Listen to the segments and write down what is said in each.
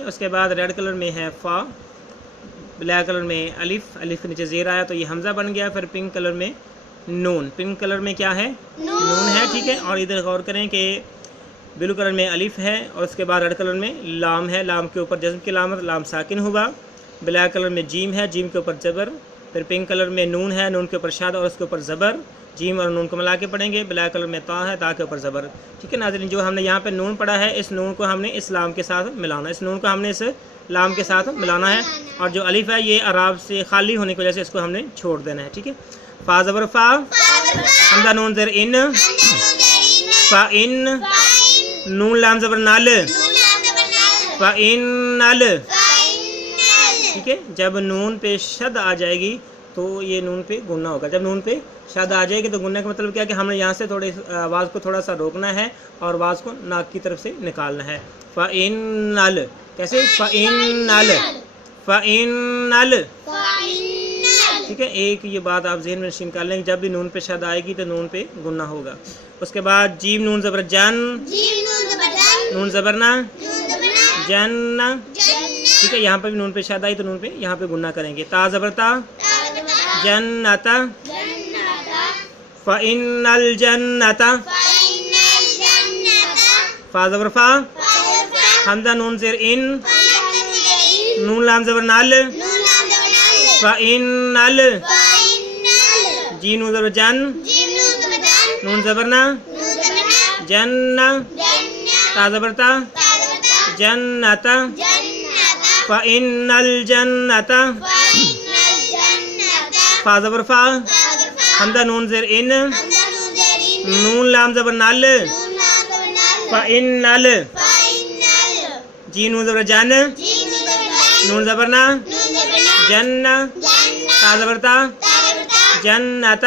ہے. اس کے بعد ریڈ کلر میں ہے فا، بلیک کلر میں الف، الف کے نیچے زیر آیا تو یہ حمزہ بن گیا. پھر پنک کلر میں نون، پنک کلر میں کیا ہے؟ نون ہے. ٹھیک ہے، اور ادھر غور کریں کہ بلو کلر میں الف ہے اور اس کے بعد ریڈ کلر میں لام ہے، لام کے اوپر جزم کی علامت، لام ساکن ہوا. بلیک کلر میں جیم ہے، جیم کے اوپر زبر. پھر پنک کلر میں نون ہے، نون کے اوپر شاد اور اس کے اوپر زبر، جیم اور نون کو ملا کے پڑھیں گے. بلیک کلر میں تا ہے، تا کے اوپر زبر. ٹھیک ہے ناظرین، جو ہم نے یہاں پہ نون پڑھا ہے، اس نون کو ہم نے اس لام کے ساتھ ملانا ہے، اس نون کو ہم نے اس لام کے ساتھ ملانا ہے. اور جو الف ہے یہ اعراب سے خالی ہونے کی وجہ سے اس کو ہم نے چھوڑ دینا ہے. ٹھیک ہے، فا زبر فا، حمزہ نون زیر ان، فا ان، نون لام زبر نال، فا ان نال. ٹھیک ہے، جب نون پہ شد آ جائے گی تو یہ نون پہ گننا ہوگا. جب نون پہ شد آ جائے گی تو گننے کا مطلب کیا کہ ہم نے یہاں سے تھوڑے آواز کو تھوڑا سا روکنا ہے اور آواز کو ناک کی طرف سے نکالنا ہے. فَإِنَّ، کیسے؟ فَإِنَّ، فَإِنَّ. ٹھیک ہے، ایک یہ بات آپ ذہن میں نشین کر لیں، جب بھی نون پہ شد آئے گی تو نون پہ گننا ہوگا. اس کے بعد جیم نون زبر جن، نون زبرنا جن. ٹھیک ہے، یہاں پہ بھی نون پہ شد آئی تو نون پہ یہاں پہ گننا کریں گے. تا زبر تا، جنت، فَإِنَّ الْجَنَّةَ. فا زبر فا، حمزہ نون زیر ان، نون لام زبر نال، فَإِنَّ ال. جی نون زبر جن، نون زبرنا جن، تا زبر تا، جنت، فَإِنَّ الْجَنَّةَ. فا زبر فا، حمزہ نون زیر ان، نون لام زبر نال، فَإِنَّ ال. جی نون زبر جن، نون زبرنا جن، تا زبر تا، جنت،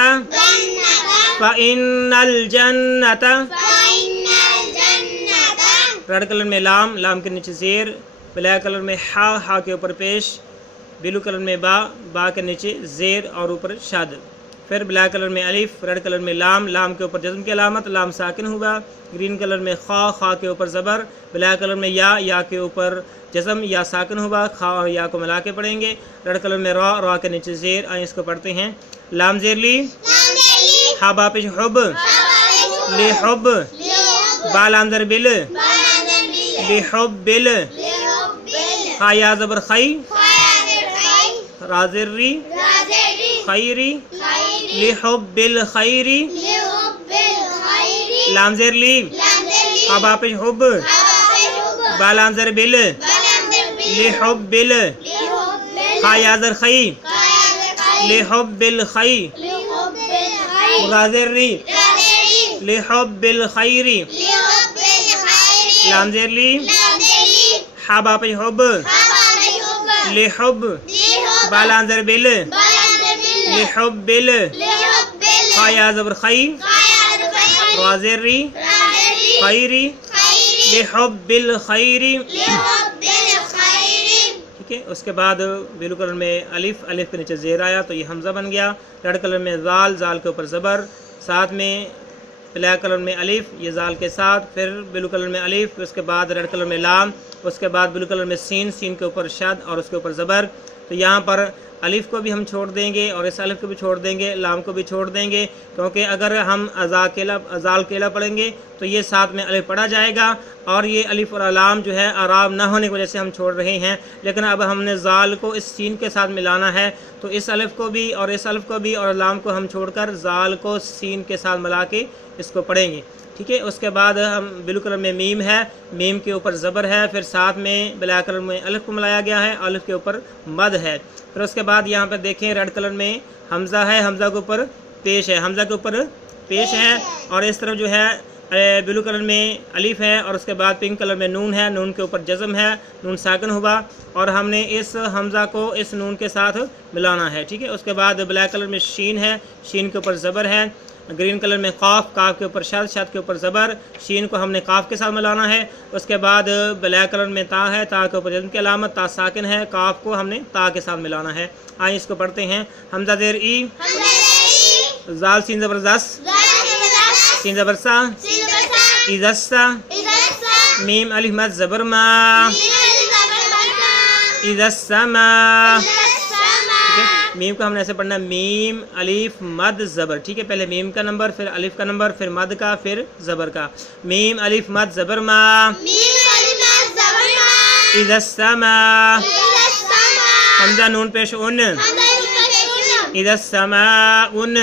فَإِنَّ الْجَنَّةَ. ریڈ کلر میں لام، لام کے نیچے زیر. بلیک کلر میں ہا، ہا کے اوپر پیش. بلو کلر میں با، با کے نیچے زیر اور اوپر شاد. پھر بلیک کلر میں الف، ریڈ کلر میں لام، لام کے اوپر جزم کی علامت، لام ساکن ہوا. گرین کلر میں خا، خا کے اوپر زبر. بلیک کلر میں یا، یا کے اوپر جزم، یا ساکن ہوا. خا اور یا کو ملا کے پڑھیں گے. ریڈ کلر میں را، را کے نیچے زیر. آئیں اس کو پڑھتے ہیں. لام زیر لی، ہا با پیش حب، لی حب. با لام زر بل، لی حب بل. خا یا زبر خی، را زر ری، خیری، لی حب الخیر. لام زیر لی، ہا با پیش حب، با لام زر بل، لی حب بل. خا یا زر خی، لی حب الخی. را زر ری، لی حب الخیر. لام زیر لی، ہا با پیش حب، لی حب، با لام زر بل، لی حب بل. خا یا زبر خی، را زر ری، خیری، لی حب الخیر. ٹھیک ہے، اس کے بعد بلو کلر میں الف، الف کے نیچے زیر آیا تو یہ حمزہ بن گیا. ریڈ کلر میں زال، زال کے اوپر زبر. ساتھ میں بلیک کلر میں الف، یہ زال کے ساتھ. پھر بلو کلر میں الف، اس کے بعد ریڈ کلر میں لام. اس کے بعد بلو کلر میں سین، سین کے اوپر شد اور اس کے اوپر زبر. تو یہاں پر الف کو بھی ہم چھوڑ دیں گے اور اس الف کو بھی چھوڑ دیں گے، لام کو بھی چھوڑ دیں گے، کیونکہ اگر ہم ازال کیلا پڑھیں گے تو یہ ساتھ میں الف پڑھا جائے گا اور یہ الف اور لام جو ہے اعراب نہ ہونے کی وجہ سے ہم چھوڑ رہے ہیں. لیکن اب ہم نے زال کو اس سین کے ساتھ ملانا ہے تو اس الف کو بھی اور اس الف کو بھی اور لام کو ہم چھوڑ کر زال کو سین کے ساتھ ملا کے اس کو پڑھیں گے. ٹھیک ہے، اس کے بعد ہم بلو کلر میں میم ہے، میم کے اوپر زبر ہے. پھر ساتھ میں بلیک کلر میں الف کو ملایا گیا ہے، الف کے اوپر مد ہے. پھر اس کے بعد یہاں پہ دیکھیں ریڈ کلر میں حمزہ ہے، حمزہ کے اوپر پیش ہے، حمزہ کے اوپر پیش ہے. اور اس طرف جو ہے بلو کلر میں الف ہے اور اس کے بعد پنک کلر میں نون ہے، نون کے اوپر جزم ہے، نون ساکن ہوا اور ہم نے اس حمزہ کو اس نون کے ساتھ ملانا ہے. ٹھیک ہے، اس کے بعد بلیک کلر میں شین ہے، شین کے اوپر زبر ہے. گرین کلر میں قاف، قاف کے اوپر شد، شد کے اوپر زبر. شین کو ہم نے قاف کے ساتھ ملانا ہے. اس کے بعد بلیک کلر میں تا ہے، تا کے اوپر جزم کی علامت، تا ساکن ہے. قاف کو ہم نے تا کے ساتھ ملانا ہے. آئیں اس کو پڑھتے ہیں. حمزہ زیر ای، زال سین زبر زس، سین زبر سا، ایزسا. میم الف مد زبر ما، اذا السماء، ٹھیک ہے، میم کو ہم نے ایسے پڑھنا ہے، میم الف مد زبر، ٹھیک ہے، پہلے میم کا نمبر، پھر الف کا نمبر، پھر مد کا، پھر زبر کا، میم الف مد زبر ما، اذا السماء، حمزہ نون پیش ان، اذا السماء ان،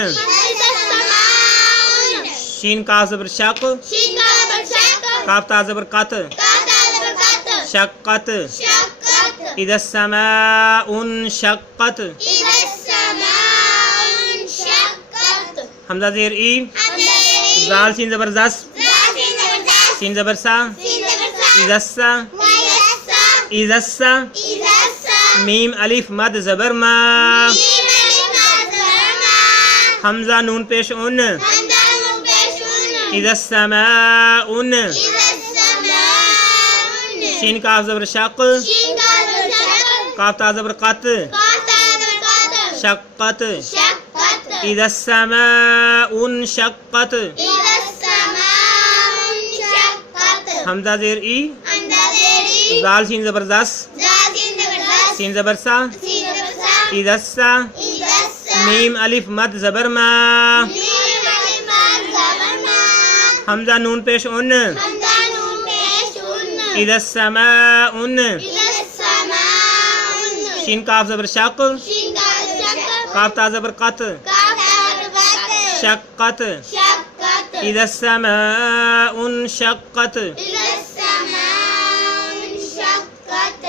شین کاف زبر شق، کاف تا زبر قط، شقت، اذا السماء انشقت، حمزہ زیر ای، زال سین زبر زس، سین زبر سا، اذا السا، اذا السا، میم الف مد زبر ما، حمزہ نون پیش ان، اذا السماء ان، شین کاف زبر شق، کاف تا زبر قط، شقت، اذا السماء انشقت، حمزہ زیر ای، زال سین زبر زس، سین زبر سا، اذا السا، میم الف مد زبر ما، حمزہ نون پیش ان، اذا السماء ان، شین کاف زبر شق، کاف تا زبر قط، شقت، اذا السماء انشقت،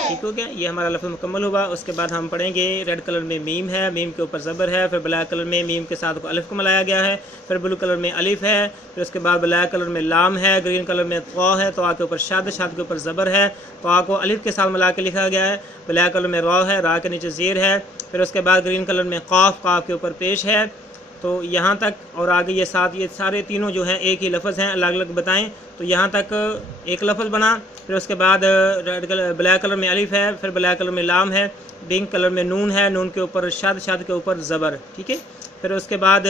ٹھیک ہو گیا، یہ ہمارا لفظ مکمل ہوا۔ اس کے بعد ہم پڑھیں گے ریڈ کلر میں میم ہے، میم کے اوپر زبر ہے، پھر بلیک کلر میں میم کے ساتھ الف کو ملایا گیا ہے، پھر بلو کلر میں الف ہے، پھر اس کے بعد بلیک کلر میں لام ہے، گرین کلر میں طا ہے، طا کے اوپر شد، شد کے اوپر زبر ہے، طا کو الف کے ساتھ ملا کے لکھا گیا ہے، بلیک کلر میں را ہے، را کے نیچے زیر ہے، پھر اس کے بعد گرین کلر میں قاف، قاف کے اوپر پیش ہے۔ تو یہاں تک اور آگے یہ سارے تینوں جو ہیں ایک ہی لفظ ہیں، الگ الگ بتائیں، تو یہاں تک ایک لفظ بنا۔ پھر اس کے بعد بلیک کلر میں الف ہے، پھر بلیک کلر میں لام ہے، پنک کلر میں نون ہے، نون کے اوپر شد، شد کے اوپر زبر، ٹھیک ہے۔ پھر اس کے بعد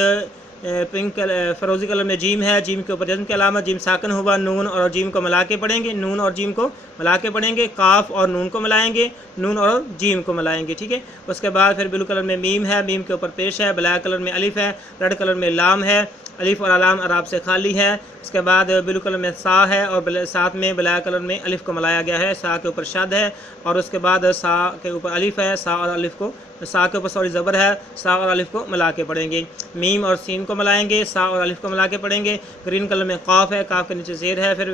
فروزی کلر میں جیم ہے، جیم کے اوپر جزم کی علامت، جیم ساکن ہوا، نون اور جیم کو ملا کے پڑھیں گے، نون اور جیم کو ملا کے پڑھیں گے، کاف اور نون کو ملائیں گے، نون اور جیم کو ملائیں گے، ٹھیک ہے۔ اس کے بعد پھر بلو کلر میں میم ہے، میم کے اوپر پیش ہے، بلیک کلر میں الف ہے، ریڈ کلر میں لام ہے، الف اور علام عراب سے خالی ہے۔ اس کے بعد بلو کلر میں سا ہے، اور ساتھ میں بلیک کلر میں الف کو ملایا گیا ہے، سا کے اوپر شد ہے، اور اس کے بعد سا کے اوپر الف ہے، سا اور الف کو، سا کے اوپر زبر ہے، سا اور الف کو ملا کے پڑھیں گے، میم اور سین کو ملائیں گے، سا اور الف کو ملا کے پڑھیں گے۔ گرین کلر میں قاف ہے، قاف کے نیچے زیر ہے، پھر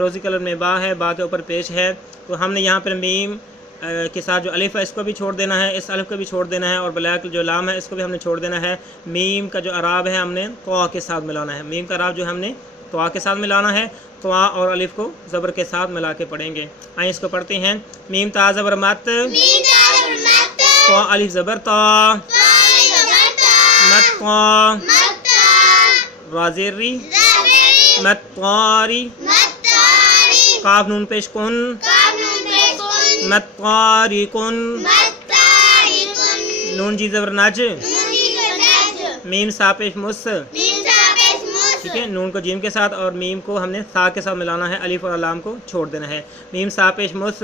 روزی کلر میں با ہے، با کے اوپر پیش ہے۔ تو ہم نے یہاں پر میم کے ساتھ جو الف ہے اس کو بھی چھوڑ دینا ہے، اس الف کو بھی چھوڑ دینا ہے، اور بلیک جو لام ہے اس کو بھی ہم نے چھوڑ دینا ہے۔ میم کا جو اعراب ہے ہم نے طا کے ساتھ ملانا ہے، میم کا اعراب جو ہم نے طا کے ساتھ ملانا ہے، طا اور الف کو زبر کے ساتھ ملا کے پڑھیں گے۔ آئیں اس کو پڑھتے ہیں، میم تا زبر مت، طا الف زبر تا، مت طا، را زیر ری، مت طاری، قاف نون پیش کن، مت طاری کن، نون جی زبر نج، میم سا پیش مس، ٹھیک ہے، نون کو جیم کے ساتھ اور میم کو ہم نے سا کے ساتھ ملانا ہے، الف اور لام کو چھوڑ دینا ہے۔ میم سا پیش مس،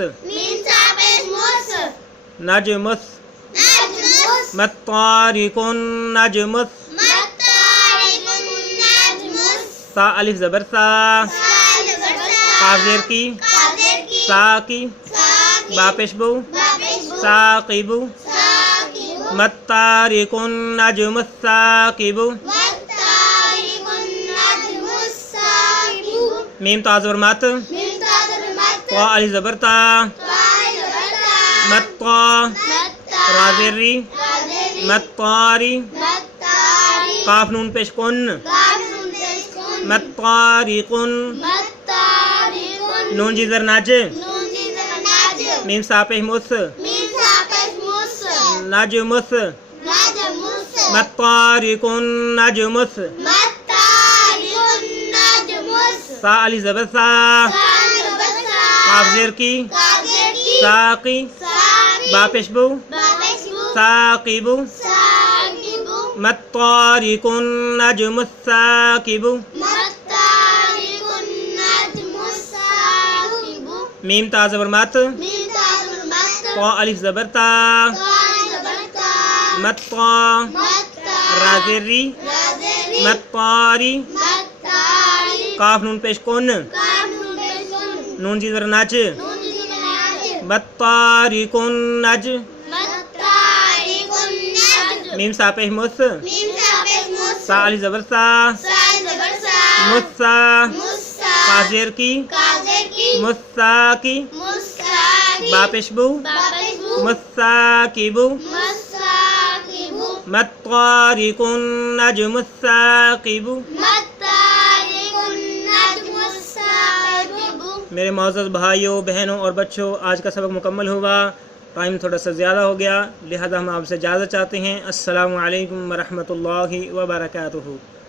نجمس، مت طارقن نجمس، سا الف زبر سا، قاف زیر کی، سا کی، با پیش بو، ساقبو، مت طارقن نجمس ساقبو، میم تا زبر مت، طا الف زبر تا، مت طا، را زیر ری، مت طاری، قاف نون پیش کن، مت طارقن، نون جی زر نج، میم سا پیش مس، نجمس، مت طارقن نجمس، سا الف زبر سا، قاف زیر کی، ساقی، با پیش بو، ساقبو، مت طارقن نجمس ساقبو، میم تا زبر مت، طا الف زبر تا، مطا، رازری، مطاری، کاف نون پیش کن، نون زیر نج، بطارق النج، میم سا پیش مس، سا الف زبر سا، مسا، قازر کی، مسا کی، با پیش بو، مساکبو، مطارق النجم الثاقب۔ میرے معزز بھائیوں، بہنوں اور بچوں، آج کا سبق مکمل ہوا، ٹائم تھوڑا سا زیادہ ہو گیا، لہذا ہم آپ سے اجازت چاہتے ہیں۔ السلام علیکم ورحمۃ اللہ وبرکاتہ۔